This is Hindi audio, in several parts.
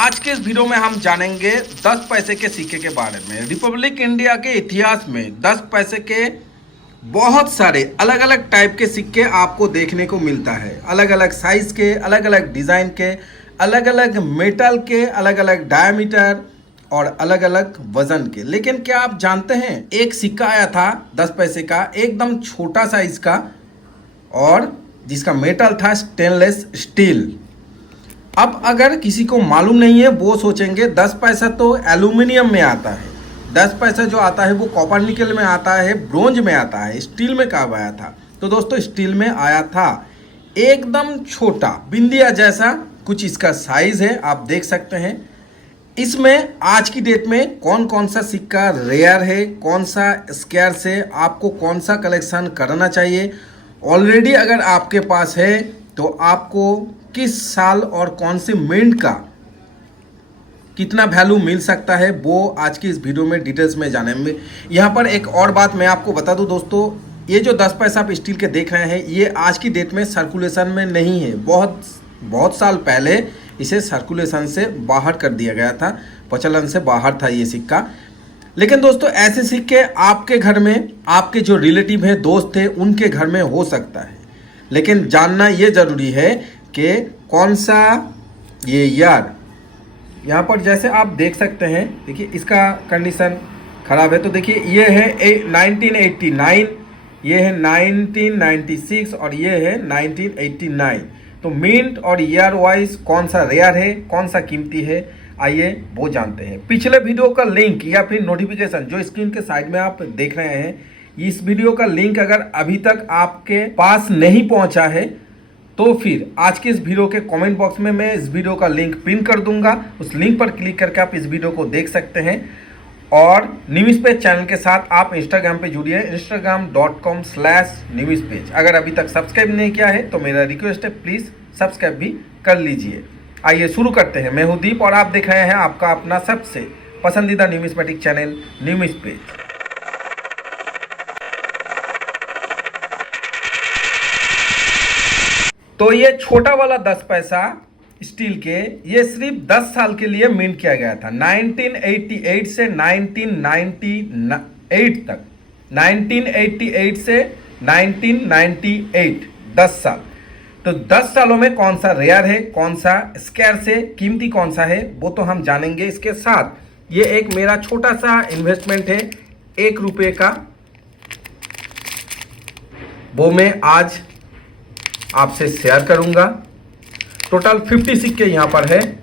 आज के इस वीडियो में हम जानेंगे 10 पैसे के सिक्के के बारे में। रिपब्लिक इंडिया के इतिहास में 10 पैसे के बहुत सारे अलग अलग टाइप के सिक्के आपको देखने को मिलता है। अलग अलग साइज के, अलग अलग डिज़ाइन के, अलग अलग मेटल के, अलग अलग डायमीटर और अलग अलग वजन के। लेकिन क्या आप जानते हैं, एक सिक्का आया था 10 पैसे का, एकदम छोटा साइज का, और जिसका मेटल था स्टेनलेस स्टील। अब अगर किसी को मालूम नहीं है, वो सोचेंगे 10 पैसा तो एल्यूमिनियम में आता है, 10 पैसा जो आता है वो कॉपर निकल में आता है, ब्रोंज में आता है, स्टील में कब आया था? तो दोस्तों स्टील में आया था। एकदम छोटा बिंदिया जैसा कुछ इसका साइज है, आप देख सकते हैं। इसमें आज की डेट में कौन कौन सा सिक्का रेयर है, कौन सा स्केर्स है, आपको कौन सा कलेक्शन करना चाहिए। ऑलरेडी अगर आपके पास है तो आपको किस साल और कौन से मिंट का कितना वैल्यू मिल सकता है, वो आज की इस वीडियो में डिटेल्स में जानेंगे। यहाँ पर एक और बात मैं आपको बता दूं दोस्तों, ये जो 10 पैसा आप स्टील के देख रहे हैं, ये आज की डेट में सर्कुलेशन में नहीं है। बहुत साल पहले इसे सर्कुलेशन से बाहर कर दिया गया था, प्रचलन से बाहर था ये सिक्का। लेकिन दोस्तों ऐसे सिक्के आपके घर में, आपके जो रिलेटिव हैं, दोस्त थे, उनके घर में हो सकता है। लेकिन जानना ये ज़रूरी है कि कौन सा ये ईयर। यहाँ पर जैसे आप देख सकते हैं, देखिए इसका कंडीशन ख़राब है। तो देखिए ये है 1989, ये है 1996 और ये है 1989। तो मिंट और ईयर वाइज कौन सा रेयर है, कौन सा कीमती है, आइए वो जानते हैं। पिछले वीडियो का लिंक या फिर नोटिफिकेशन जो स्क्रीन के साइड में आप देख रहे हैं, इस वीडियो का लिंक अगर अभी तक आपके पास नहीं पहुंचा है तो फिर आज के इस वीडियो के कमेंट बॉक्स में मैं इस वीडियो का लिंक पिन कर दूंगा। उस लिंक पर क्लिक करके आप इस वीडियो को देख सकते हैं। और न्यूज़ पेज चैनल के साथ आप इंस्टाग्राम पे जुड़िए, instagram.com/न्यूज़ पेज। अगर अभी तक सब्सक्राइब नहीं किया है तो मेरा रिक्वेस्ट है, प्लीज़ सब्सक्राइब भी कर लीजिए। आइए शुरू करते हैं। मैं हूँ दीप और आप देख रहे हैं आपका अपना सबसे पसंदीदा न्यूमिस्मेटिक चैनल न्यूज़ पेज। तो ये छोटा वाला 10 पैसा स्टील के, ये सिर्फ 10 साल के लिए मिंट किया गया था, 1988 से 1998 तक। 1988 से 1998, 10 साल। तो 10 सालों में कौन सा रेयर है, कौन सा स्केर्स है, कीमती कौन सा है, वो तो हम जानेंगे। इसके साथ ये एक मेरा छोटा सा इन्वेस्टमेंट है, 1 रुपये का, वो मैं आज आपसे शेयर करूंगा। टोटल 50 सिक्के यहाँ पर है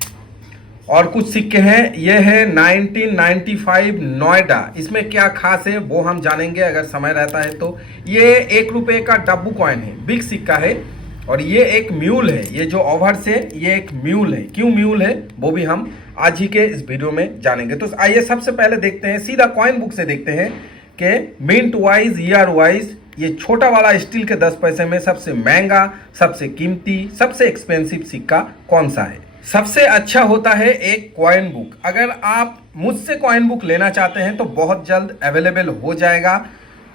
और कुछ सिक्के हैं। ये है 1995 नोएडा। इसमें क्या खास है वो हम जानेंगे अगर समय रहता है तो। ये 1 रुपये का डब्बू कॉइन है, बिग सिक्का है। और ये एक म्यूल है, ये जो ओवर से ये एक म्यूल है। क्यों म्यूल है वो भी हम आज ही के इस वीडियो में जानेंगे। तो आइए सबसे पहले देखते हैं, सीधा कॉइन बुक से देखते हैं कि मिंट वाइज, ईयर वाइज ये छोटा वाला स्टील के 10 पैसे में सबसे महंगा, सबसे कीमती, सबसे एक्सपेंसिव सिक्का कौन सा है। सबसे अच्छा होता है एक कॉइन बुक। अगर आप मुझसे कॉइन बुक लेना चाहते हैं तो बहुत जल्द अवेलेबल हो जाएगा।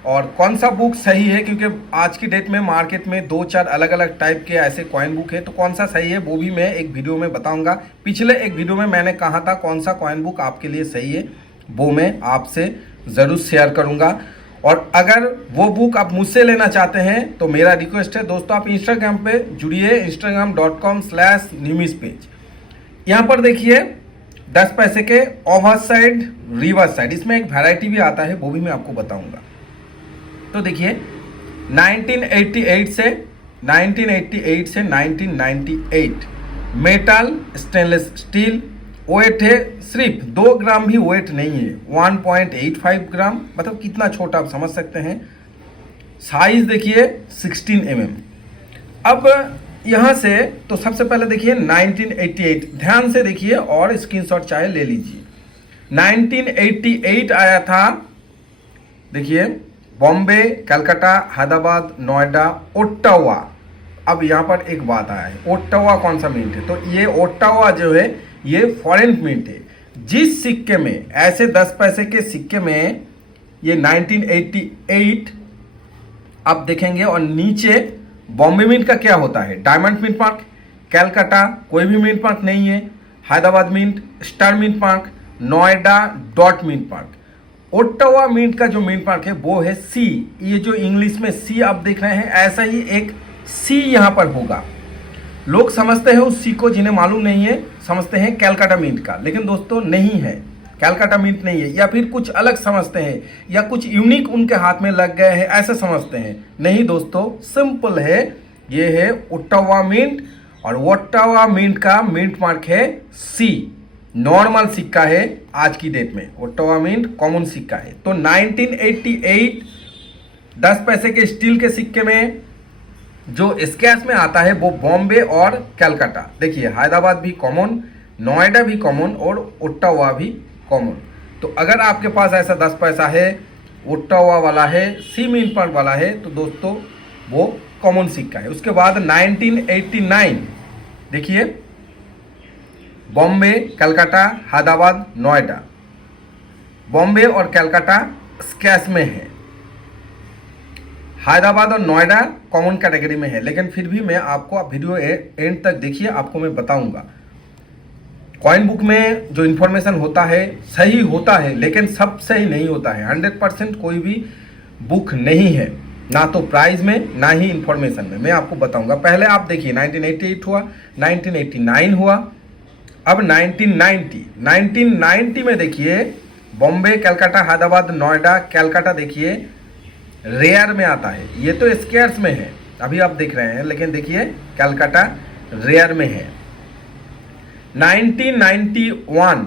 और कौन सा बुक सही है, क्योंकि आज की डेट में मार्केट में 2-4 अलग अलग टाइप के ऐसे कॉइन बुक है, तो कौन सा सही है वो भी मैं एक वीडियो में बताऊंगा। पिछले एक वीडियो में मैंने कहा था कौन सा कॉइन बुक आपके लिए सही है, वो मैं आपसे ज़रूर शेयर करूंगा। और अगर वो बुक आप मुझसे लेना चाहते हैं तो मेरा रिक्वेस्ट है दोस्तों, आप इंस्टाग्राम पे जुड़िए, instagram.com/न्यूज़ पेज। यहाँ पर देखिए 10 पैसे के ओवर साइड, रिवर्स साइड, इसमें एक वैरायटी भी आता है, वो भी मैं आपको बताऊंगा। तो देखिए 1988 से 1998 मेटल स्टेनलेस स्टील, वेट है सिर्फ 2 ग्राम भी वेट नहीं है, 1.85 ग्राम, मतलब कितना छोटा आप समझ सकते हैं। साइज देखिए 16 mm। अब यहाँ से तो सबसे पहले देखिए 1988, ध्यान से देखिए और स्क्रीनशॉट चाहे ले लीजिए। 1988 आया था, देखिए बॉम्बे, कलकत्ता, हैदराबाद, नोएडा, ओट्टावा। अब यहाँ पर एक बात आया है, ओट्टावा कौन सा मिंट है? तो ये ओट्टावा जो है ये फॉरेन मिंट है। जिस सिक्के में, ऐसे 10 पैसे के सिक्के में ये 1988 आप देखेंगे, और नीचे बॉम्बे मिंट का क्या होता है, डायमंड मिंट मार्क, कलकत्ता कोई भी मिंट मार्क नहीं है, Hyderabad mint, star mint mark, Noida dot mint mark. Ottawa mint का जो मिंट मार्क है वो है सी। ये जो इंग्लिश में सी आप देख रहे हैं, ऐसा ही एक सी यहाँ पर होगा। लोग समझते हैं उस सी को, जिन्हें मालूम नहीं है समझते हैं कैलकाटा मिंट का, लेकिन दोस्तों नहीं है, कैलकाटा मिंट नहीं है, या फिर कुछ अलग समझते हैं या कुछ यूनिक उनके हाथ में लग गए हैं ऐसा समझते हैं। नहीं दोस्तों, सिंपल है, ये है ओट्टावा मिंट, और ओट्टावा मिंट का मिंट मार्क है सी। नॉर्मल सिक्का है आज की डेट में, ओट्टावा मिंट कॉमन सिक्का है। तो 1988 10 पैसे के स्टील के सिक्के में जो स्कैच में आता है वो बॉम्बे और कलकत्ता। देखिए हैदराबाद भी कॉमन, नोएडा भी कॉमन और ओट्टावा भी कॉमन। तो अगर आपके पास ऐसा 10 पैसा है, ओट्टावा वाला है, सी मिंट मार्क वाला है, तो दोस्तों वो कॉमन सिक्का है। उसके बाद 1989 देखिए, बॉम्बे, कलकत्ता, हैदराबाद, नोएडा। बॉम्बे और कलकत्ता स्कैच में है, हैदराबाद और नोएडा कॉमन कैटेगरी में है। लेकिन फिर भी मैं आपको, आप वीडियो एंड तक देखिए, आपको मैं बताऊंगा। कॉइन बुक में जो इन्फॉर्मेशन होता है सही होता है, लेकिन सब सही नहीं होता है। 100% कोई भी बुक नहीं है, ना तो प्राइस में ना ही इंफॉर्मेशन में। मैं आपको बताऊंगा। पहले आप देखिए 1988 हुआ, 1989 हुआ, अब 1990 में देखिए बॉम्बे, कलकत्ता, हैदराबाद, नोएडा, कलकत्ता देखिए रेयर में आता है। ये तो स्केयर्स में है अभी आप देख रहे हैं, लेकिन देखिए कलकत्ता रेयर में है। 1991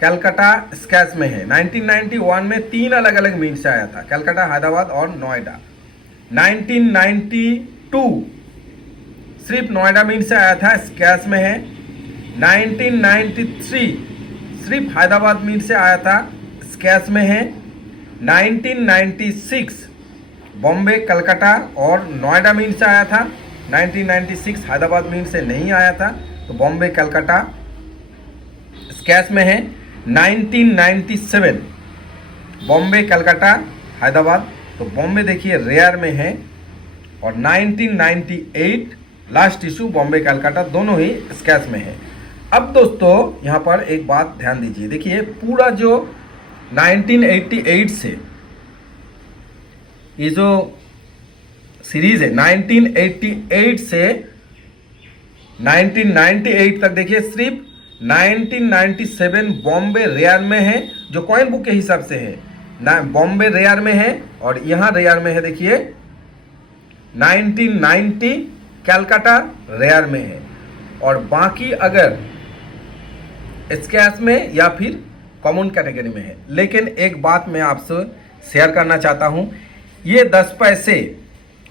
कलकत्ता स्केच में है। 1991 में 3 अलग अलग मीट से आया था, कलकत्ता, हैदराबाद और नोएडा। 1992 सिर्फ नोएडा मीट से आया था, स्केच में है। 1993 सिर्फ हैदराबाद मीट से आया था, स्केच में है। 1996 बॉम्बे, कलकत्ता और नोएडा मीट से आया था। 1996 हैदराबाद मीट से नहीं आया था, तो बॉम्बे, कलकत्ता स्केच में है। 1997 बॉम्बे, कलकत्ता, हैदराबाद, तो बॉम्बे देखिए रेयर में है। और 1998 लास्ट इशू बॉम्बे, कलकत्ता दोनों ही स्केच में है। अब दोस्तों यहाँ पर एक बात ध्यान दीजिए, देखिए पूरा जो 1988 से ये जो सीरीज है 1988 से 1998 तक, देखिए सिर्फ 1997 बॉम्बे रेयर में है, जो कॉइन बुक के हिसाब से है ना, बॉम्बे रेयर में है और यहाँ रेयर में है। देखिए 1990 कलकत्ता रेयर में है, और बाकी अगर स्कैच में या फिर कॉमन कैटेगरी में है। लेकिन एक बात मैं आपसे शेयर करना चाहता हूँ, ये 10 पैसे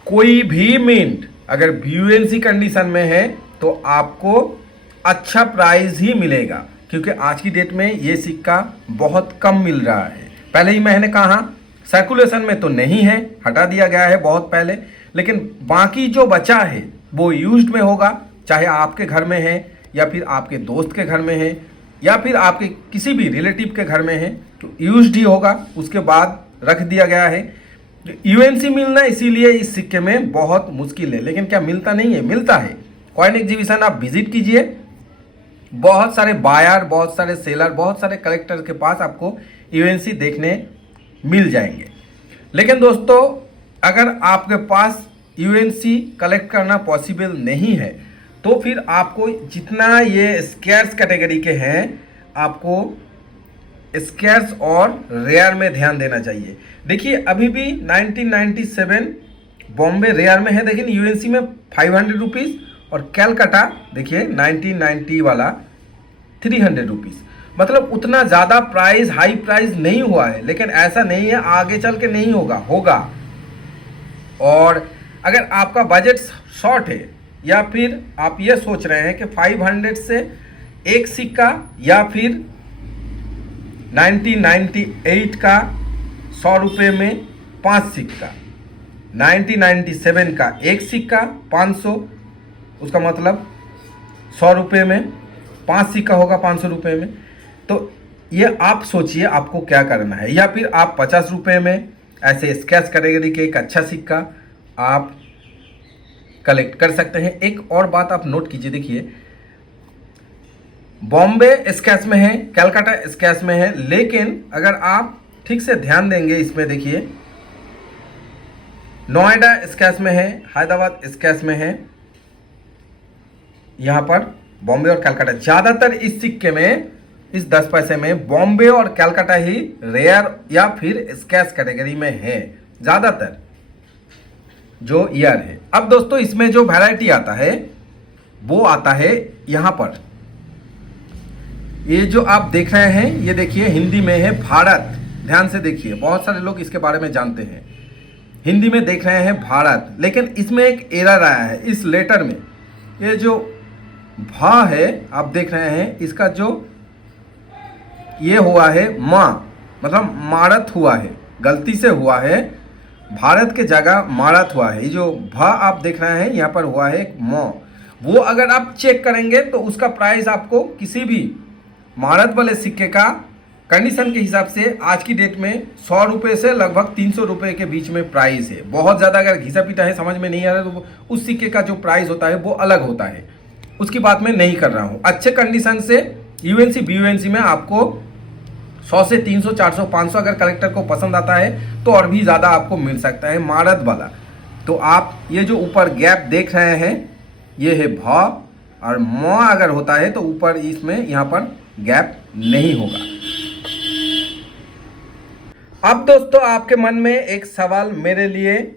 कोई भी मिंट अगर BUNC कंडीशन में है तो आपको अच्छा प्राइस ही मिलेगा, क्योंकि आज की डेट में ये सिक्का बहुत कम मिल रहा है। पहले ही मैंने कहा सर्कुलेशन में तो नहीं है, हटा दिया गया है बहुत पहले, लेकिन बाकी जो बचा है वो यूज्ड में होगा, चाहे आपके घर में है या फिर आपके दोस्त के घर में है या फिर आपके किसी भी रिलेटिव के घर में है, तो यूज्ड ही होगा। उसके बाद रख दिया गया है। UNC मिलना इसीलिए इस सिक्के में बहुत मुश्किल है, लेकिन क्या मिलता नहीं है? मिलता है। कॉइन एग्जीबिशन आप विजिट कीजिए, बहुत सारे बायर, बहुत सारे सेलर, बहुत सारे कलेक्टर के पास आपको UNC देखने मिल जाएंगे। लेकिन दोस्तों अगर आपके पास UNC कलेक्ट करना पॉसिबल नहीं है, तो फिर आपको जितना ये स्केयर्स कैटेगरी के हैं, आपको स्केयर्स और रेयर में ध्यान देना चाहिए। देखिए अभी भी 1997 बॉम्बे रेयर में है, लेकिन UNC में 500 रुपीज़, और कलकत्ता देखिए 1990 वाला 300 रुपीज़। मतलब उतना ज़्यादा प्राइस, हाई प्राइस नहीं हुआ है, लेकिन ऐसा नहीं है आगे चल के नहीं होगा, होगा। और अगर आपका बजट शॉर्ट है या फिर आप ये सोच रहे हैं कि 500 से एक सिक्का या फिर 1998 का 100 रुपये में 5 सिक्का, 1997 का एक सिक्का 500, उसका मतलब 100 रुपये में 5 सिक्का होगा 500 रुपये में। तो ये आप सोचिए आपको क्या करना है। या फिर आप 50 रुपये में ऐसे स्केच कैटेगरी के एक अच्छा सिक्का आप कलेक्ट कर सकते हैं। एक और बात आप नोट कीजिए, देखिए बॉम्बे स्केच में है, कलकत्ता स्केच में है, लेकिन अगर आप ठीक से ध्यान देंगे इसमें देखिए नोएडा स्केच में है, हैदराबाद स्केच में है, यहाँ पर बॉम्बे और कलकत्ता। ज़्यादातर इस सिक्के में, इस 10 पैसे में बॉम्बे और कलकत्ता ही रेयर या फिर स्केच कैटेगरी में है ज़्यादातर जो ईयर है। अब दोस्तों इसमें जो वैरायटी आता है वो आता है यहाँ पर, ये जो आप देख रहे हैं ये देखिए हिंदी में है भारत। ध्यान से देखिए, बहुत सारे लोग इसके बारे में जानते हैं, हिंदी में देख रहे हैं भारत, लेकिन इसमें एक एरर आया है इस लेटर में। ये जो भा है आप देख रहे हैं, इसका जो ये हुआ है माँ, मतलब मारत हुआ है, गलती से हुआ है, भारत के जगह मारत हुआ है। ये जो भा आप देख रहे हैं यहाँ पर हुआ है एक मौ, वो अगर आप चेक करेंगे तो उसका प्राइस आपको किसी भी भारत वाले सिक्के का कंडीशन के हिसाब से आज की डेट में 100 रुपये से लगभग 300 रुपये के बीच में प्राइस है। बहुत ज़्यादा अगर घिसा पीटा है, समझ में नहीं आ रहा, तो उस सिक्के का जो प्राइस होता है वो अलग होता है, उसकी बात मैं नहीं कर रहा हूँ। अच्छे कंडीशन से यूएनसी बीयूएनसी में आपको 100 से 300 400 500 अगर कलेक्टर को पसंद आता है तो और भी ज़्यादा आपको मिल सकता है मारत वाला। तो आप ये जो ऊपर गैप देख रहे हैं ये है भा, और म अगर होता है तो ऊपर इसमें यहाँ पर गैप नहीं होगा। अब दोस्तों आपके मन में एक सवाल मेरे लिए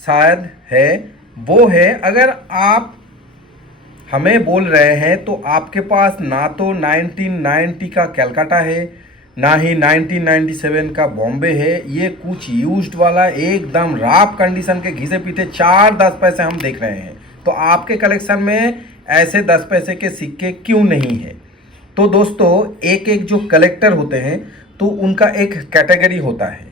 शायद है, वो है अगर आप हमें बोल रहे हैं तो आपके पास ना तो 1990 का कलकत्ता है, ना ही 1997 का बॉम्बे है, ये कुछ यूज्ड वाला एकदम राफ कंडीशन के घिसे पीटे 4-10 पैसे हम देख रहे हैं। तो आपके कलेक्शन में ऐसे 10 पैसे के सिक्के क्यों नहीं है? तो दोस्तों एक एक जो कलेक्टर होते हैं तो उनका एक कैटेगरी होता है।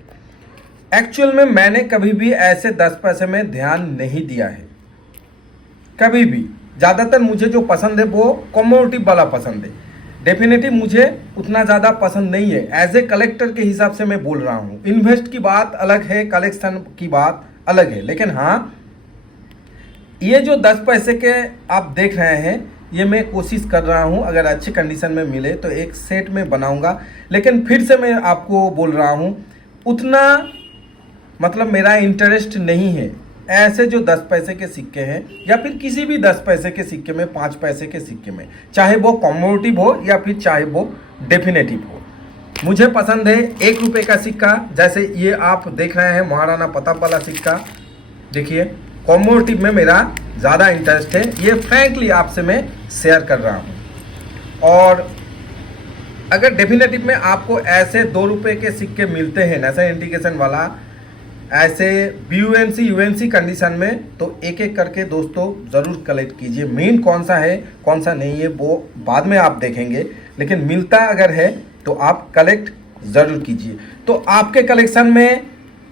एक्चुअल में मैंने कभी भी ऐसे 10 पैसे में ध्यान नहीं दिया है, कभी भी। ज़्यादातर मुझे जो पसंद है वो कमोडिटी वाला पसंद है, डेफिनेटली मुझे उतना ज़्यादा पसंद नहीं है। एज ए कलेक्टर के हिसाब से मैं बोल रहा हूँ, इन्वेस्ट की बात अलग है, कलेक्शन की बात अलग है। लेकिन हाँ, ये जो 10 पैसे के आप देख रहे हैं ये मैं कोशिश कर रहा हूँ अगर अच्छी कंडीशन में मिले तो एक सेट में बनाऊँगा। लेकिन फिर से मैं आपको बोल रहा हूँ उतना मतलब मेरा इंटरेस्ट नहीं है ऐसे जो 10 पैसे के सिक्के हैं या फिर किसी भी 10 पैसे के सिक्के में, 5 पैसे के सिक्के में, चाहे वो कॉमोडिटिव हो या फिर चाहे वो डेफिनेटिव हो। मुझे पसंद है 1 रुपये का सिक्का, जैसे ये आप देख रहे हैं महाराणा प्रताप वाला सिक्का। देखिए कॉमोडिटिव में मेरा ज़्यादा इंटरेस्ट है, ये फ्रैंकली आपसे मैं शेयर कर रहा हूँ। और अगर डेफिनेटिव में आपको ऐसे 2 रुपये के सिक्के मिलते हैं ऐसा इंडिकेशन वाला, ऐसे बीयूएनसी यूएनसी कंडीशन में, तो एक एक करके दोस्तों ज़रूर कलेक्ट कीजिए। मेन कौन सा है कौन सा नहीं है वो बाद में आप देखेंगे, लेकिन मिलता अगर है तो आप कलेक्ट ज़रूर कीजिए। तो आपके कलेक्शन में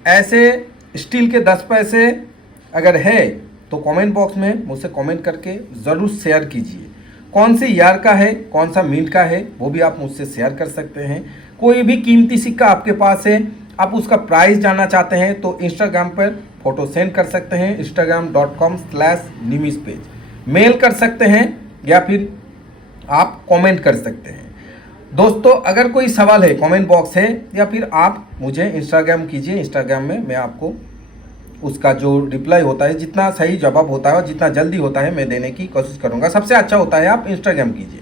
ऐसे स्टील के 10 पैसे अगर है तो कमेंट बॉक्स में मुझसे कमेंट करके ज़रूर शेयर कीजिए। कौन सी ईयर का है, कौन सा मिनट का है, वो भी आप मुझसे शेयर कर सकते हैं। कोई भी कीमती सिक्का आपके पास है, आप उसका प्राइस जानना चाहते हैं तो इंस्टाग्राम पर फोटो सेंड कर सकते हैं, instagram.com/nimispeej मेल कर सकते हैं या फिर आप कमेंट कर सकते हैं। दोस्तों अगर कोई सवाल है कमेंट बॉक्स है या फिर आप मुझे इंस्टाग्राम कीजिए, इंस्टाग्राम में मैं आपको उसका जो रिप्लाई होता है, जितना सही जवाब होता है और जितना जल्दी होता है मैं देने की कोशिश करूँगा। सबसे अच्छा होता है आप इंस्टाग्राम कीजिए।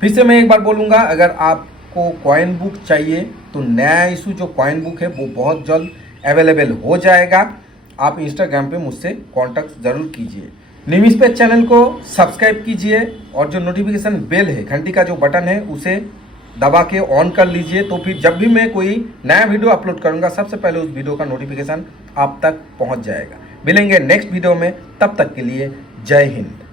फिर से मैं एक बार बोलूँगा, अगर आपको कॉइन बुक चाहिए तो नया इशू जो कॉइन बुक है वो बहुत जल्द अवेलेबल हो जाएगा। आप इंस्टाग्राम पे मुझसे कांटेक्ट ज़रूर कीजिए। निमिसपेज चैनल को सब्सक्राइब कीजिए और जो नोटिफिकेशन बेल है, घंटी का जो बटन है, उसे दबा के ऑन कर लीजिए। तो फिर जब भी मैं कोई नया वीडियो अपलोड करूंगा सबसे पहले उस वीडियो का नोटिफिकेशन आप तक पहुंच जाएगा। मिलेंगे नेक्स्ट वीडियो में, तब तक के लिए जय हिंद।